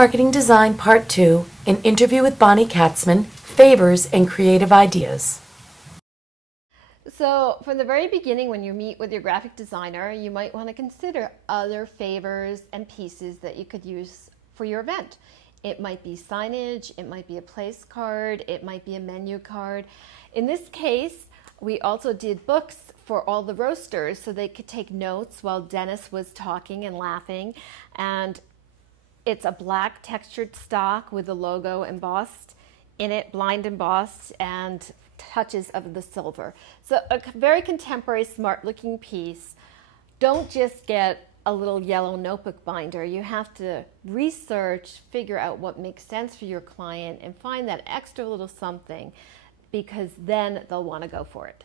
Marketing Design Part 2, an interview with Bonnie Katzman, favors and creative ideas. So from the very beginning, when you meet with your graphic designer, you might want to consider other favors and pieces that you could use for your event. It might be signage, it might be a place card, it might be a menu card. In this case, we also did books for all the roasters so they could take notes while Dennis was talking and laughing. And it's a black textured stock with the logo embossed in it, blind embossed, and touches of the silver. So a very contemporary, smart looking piece. Don't just get a little yellow notebook binder. You have to research, figure out what makes sense for your client, and find that extra little something, because then they'll want to go for it.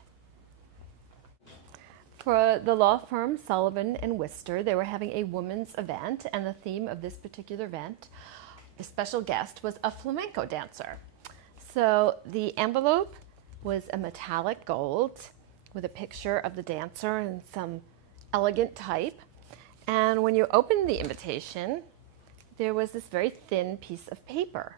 For the law firm Sullivan and Worcester, they were having a women's event, and the theme of this particular event, the special guest, was a flamenco dancer. So the envelope was a metallic gold with a picture of the dancer and some elegant type. And when you opened the invitation, there was this very thin piece of paper.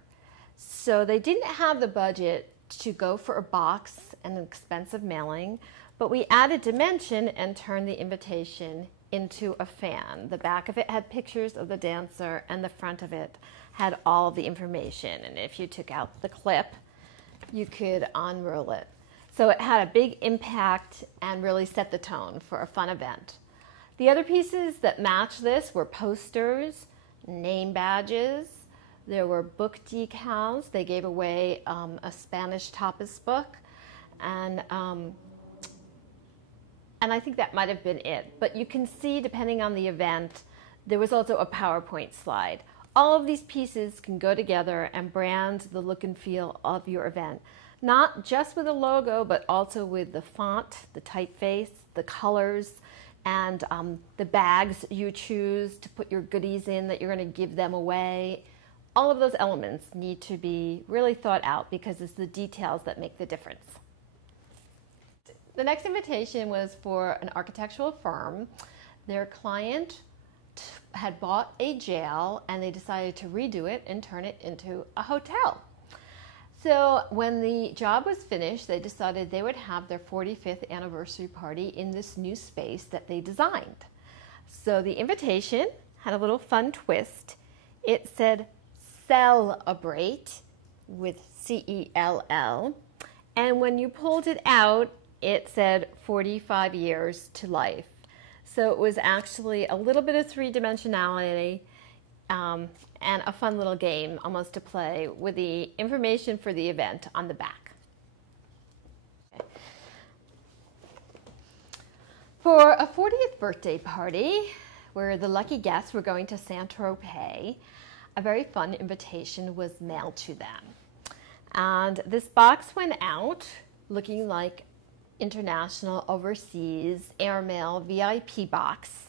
So they didn't have the budget to go for a box and an expensive mailing, but we added dimension and turned the invitation into a fan. The back of it had pictures of the dancer, and the front of it had all the information. And if you took out the clip, you could unroll it. So it had a big impact and really set the tone for a fun event. The other pieces that matched this were posters, name badges. There were book decals. They gave away a Spanish tapas book. And I think that might have been it. But you can see, depending on the event, there was also a PowerPoint slide. All of these pieces can go together and brand the look and feel of your event. Not just with a logo, but also with the font, the typeface, the colors, and the bags you choose to put your goodies in that you're going to give them away. All of those elements need to be really thought out, because it's the details that make the difference. The next invitation was for an architectural firm. Their client had bought a jail, and they decided to redo it and turn it into a hotel. So when the job was finished, they decided they would have their 45th anniversary party in this new space that they designed. So the invitation had a little fun twist. It said "Celebrate" with C-E-L-L, and when you pulled it out, it said 45 years to life. So it was actually a little bit of three-dimensionality and a fun little game almost to play with the information for the event on the back. Okay. For a 40th birthday party, where the lucky guests were going to Saint-Tropez, a very fun invitation was mailed to them. And this box went out looking like international, overseas, airmail, VIP box.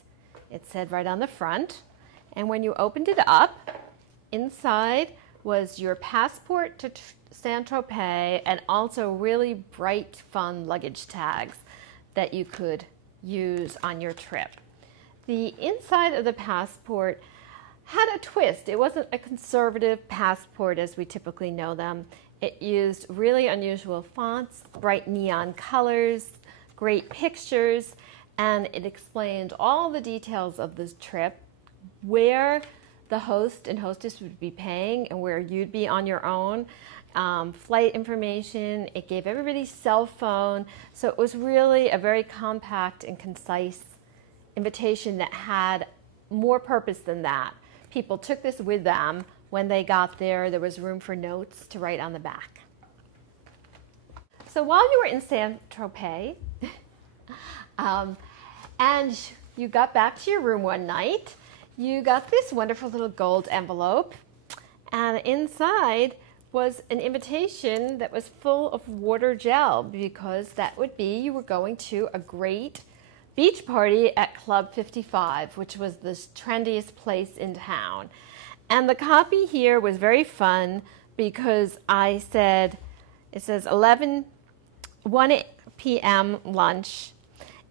It said right on the front. And when you opened it up, inside was your passport to Saint-Tropez, and also really bright, fun luggage tags that you could use on your trip. The inside of the passport had a twist. It wasn't a conservative passport as we typically know them. It used really unusual fonts, bright neon colors, great pictures, and it explained all the details of this trip, where the host and hostess would be paying and where you'd be on your own, flight information. It gave everybody's cell phone. So it was really a very compact and concise invitation that had more purpose than that. People took this with them. When they got there, there was room for notes to write on the back. So while you were in Saint-Tropez, and you got back to your room one night, you got this wonderful little gold envelope, and inside was an invitation that was full of water gel, because that would be you were going to a great beach party at Club 55, which was the trendiest place in town. And the copy here was very fun, because I said, it says 1 p.m. lunch,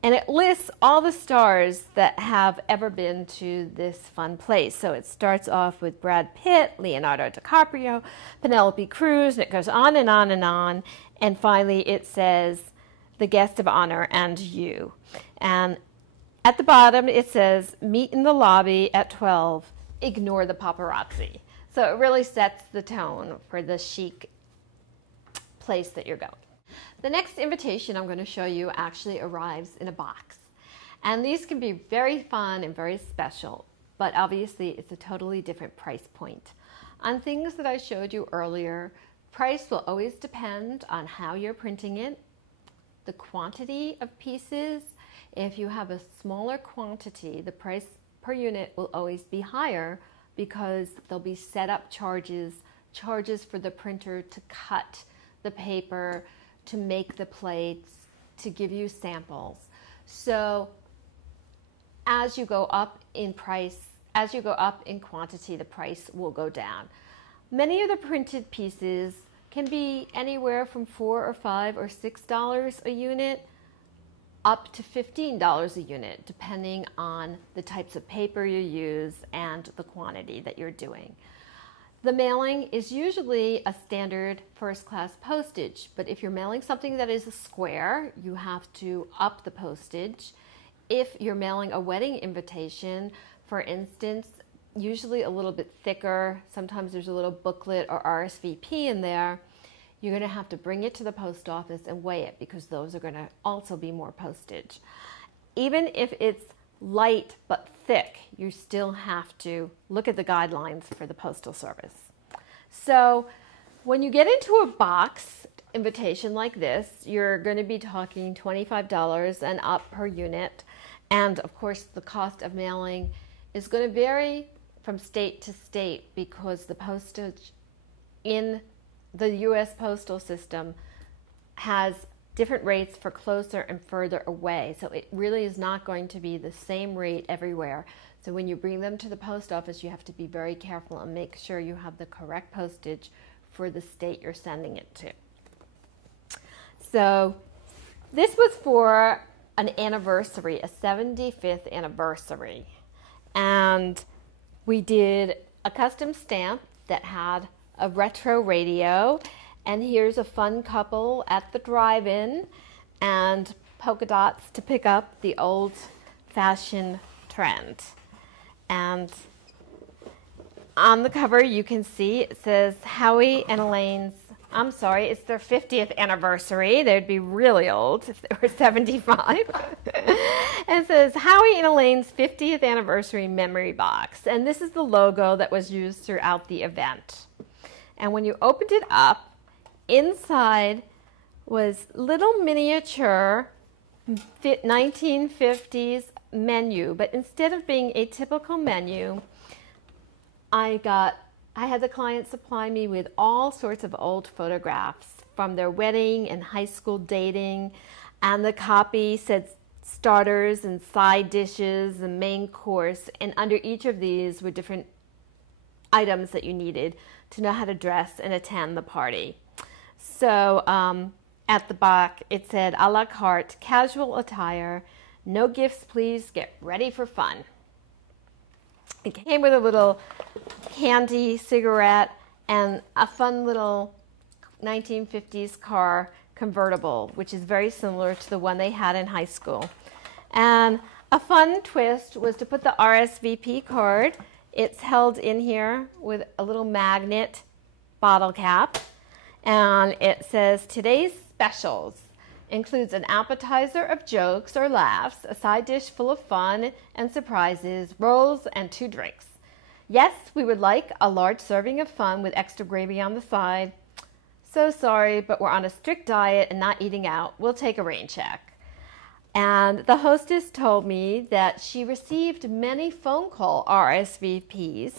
And it lists all the stars that have ever been to this fun place. So it starts off with Brad Pitt, Leonardo DiCaprio, Penelope Cruz, and it goes on and on and on. And finally it says, the guest of honor and you. And at the bottom it says, meet in the lobby at 12, ignore the paparazzi. So it really sets the tone for the chic place that you're going. The next invitation I'm going to show you actually arrives in a box. And these can be very fun and very special, but obviously it's a totally different price point. On things that I showed you earlier, price will always depend on how you're printing it, the quantity of pieces. If you have a smaller quantity, the price per unit will always be higher because there'll be setup charges, charges for the printer to cut the paper, to make the plates, to give you samples. So as you go up in price, as you go up in quantity, the price will go down. Many of the printed pieces can be anywhere from $4 or $5 or $6 a unit up to $15 a unit, depending on the types of paper you use and the quantity that you're doing. The mailing is usually a standard first-class postage, but if you're mailing something that is a square, you have to up the postage. If you're mailing a wedding invitation, for instance, usually a little bit thicker, sometimes there's a little booklet or RSVP in there, you're going to have to bring it to the post office and weigh it because those are going to also be more postage. Even if it's light but thick, you still have to look at the guidelines for the Postal Service. So when you get into a box invitation like this, you're going to be talking $25 and up per unit. And of course, the cost of mailing is going to vary from state to state because the postage in the U.S. postal system has different rates for closer and further away. So it really is not going to be the same rate everywhere. So when you bring them to the post office, you have to be very careful and make sure you have the correct postage for the state you're sending it to. So this was for an anniversary, a 75th anniversary. And we did a custom stamp that had a retro radio. And here's a fun couple at the drive-in and polka dots to pick up the old-fashioned trend. And on the cover you can see it says Howie and Elaine's, I'm sorry, it's their 50th anniversary. They'd be really old if they were 75. And it says Howie and Elaine's 50th anniversary memory box. And this is the logo that was used throughout the event. And when you opened it up, inside was little miniature 1950s menu, but instead of being a typical menu, I had the client supply me with all sorts of old photographs from their wedding and high school dating, and the copy said starters and side dishes and main course, and under each of these were different items that you needed to know how to dress and attend the party. So at the back it said a la carte, casual attire, no gifts please, get ready for fun. It came with a little candy cigarette and a fun little 1950s car convertible, which is very similar to the one they had in high school. And a fun twist was to put the RSVP card. It's held in here with a little magnet bottle cap. And it says, today's specials includes an appetizer of jokes or laughs, a side dish full of fun and surprises, rolls, and 2 drinks. Yes, we would like a large serving of fun with extra gravy on the side. So sorry, but we're on a strict diet and not eating out. We'll take a rain check. And the hostess told me that she received many phone call RSVPs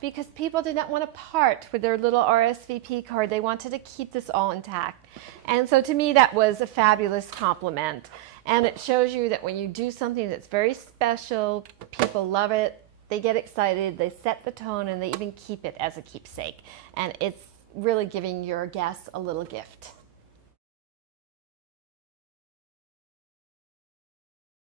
because people did not want to part with their little RSVP card. They wanted to keep this all intact. And so to me, that was a fabulous compliment. And it shows you that when you do something that's very special, people love it, they get excited, they set the tone, and they even keep it as a keepsake. And it's really giving your guests a little gift.